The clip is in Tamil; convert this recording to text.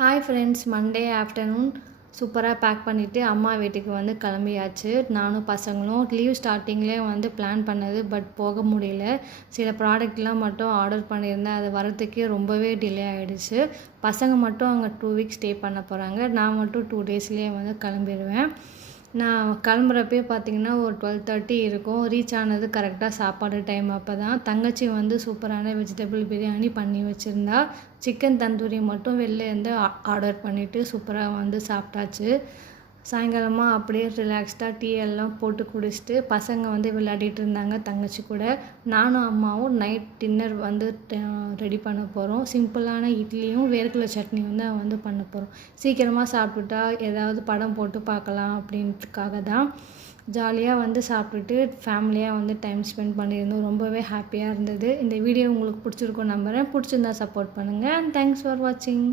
ஹாய் ஃப்ரெண்ட்ஸ், மண்டே ஆஃப்டர்நூன் சூப்பராக பேக் பண்ணிவிட்டு அம்மா வீட்டுக்கு வந்து கிளம்பியாச்சு. நானும் பசங்களும் லீவ் ஸ்டார்டிங்லேயே வந்து பிளான் பண்ணது, பட் போக முடியல. சில ப்ராடக்ட்லாம் மட்டும் ஆர்டர் பண்ணியிருந்தேன், அது வரத்துக்கே ரொம்பவே டிலே ஆகிடுச்சு. பசங்க மட்டும் அங்கே 2 வீக்ஸ் ஸ்டே பண்ண போகிறாங்க. நான் மட்டும் 2 டேஸ்லேயே வந்து கிளம்பிடுவேன். நான் கிளம்புறப்பே பார்த்தீங்கன்னா ஒரு 12:30 இருக்கும். ரீச் ஆனது கரெக்டாக சாப்பாடு டைம். அப்போ தான் தங்கச்சி வந்து சூப்பரான வெஜிடபிள் பிரியாணி பண்ணி வச்சுருந்தா. சிக்கன் தந்தூரி மட்டும் வெளிலேருந்து ஆர்டர் பண்ணிவிட்டு சூப்பராக வந்து சாப்பிட்டாச்சு. சாயங்காலமாக அப்படியே ரிலாக்ஸ்டாக டீ எல்லாம் போட்டு குடிச்சிட்டு பசங்க வந்து விளையாடிட்டு இருந்தாங்க தங்கச்சி கூட. நானும் அம்மாவும் நைட் டின்னர் வந்து ரெடி பண்ண போகிறோம். சிம்பிளான இட்லியும் வேர்க்கடலை சட்னியும் தான் வந்து பண்ண போகிறோம். சீக்கிரமாக சாப்பிட்டுட்டா ஏதாவது படம் போட்டு பார்க்கலாம் அப்படின்றதுக்காக தான். ஜாலியாக வந்து சாப்பிட்டுட்டு ஃபேமிலியாக வந்து டைம் ஸ்பெண்ட் பண்ணியிருந்தோம். ரொம்பவே ஹாப்பியாக இருந்தது. இந்த வீடியோ உங்களுக்கு பிடிச்சிருக்கும் நம்புகிறேன். பிடிச்சிருந்தா சப்போர்ட் பண்ணுங்கள். அண்ட் தேங்க்ஸ் ஃபார் வாட்சிங்.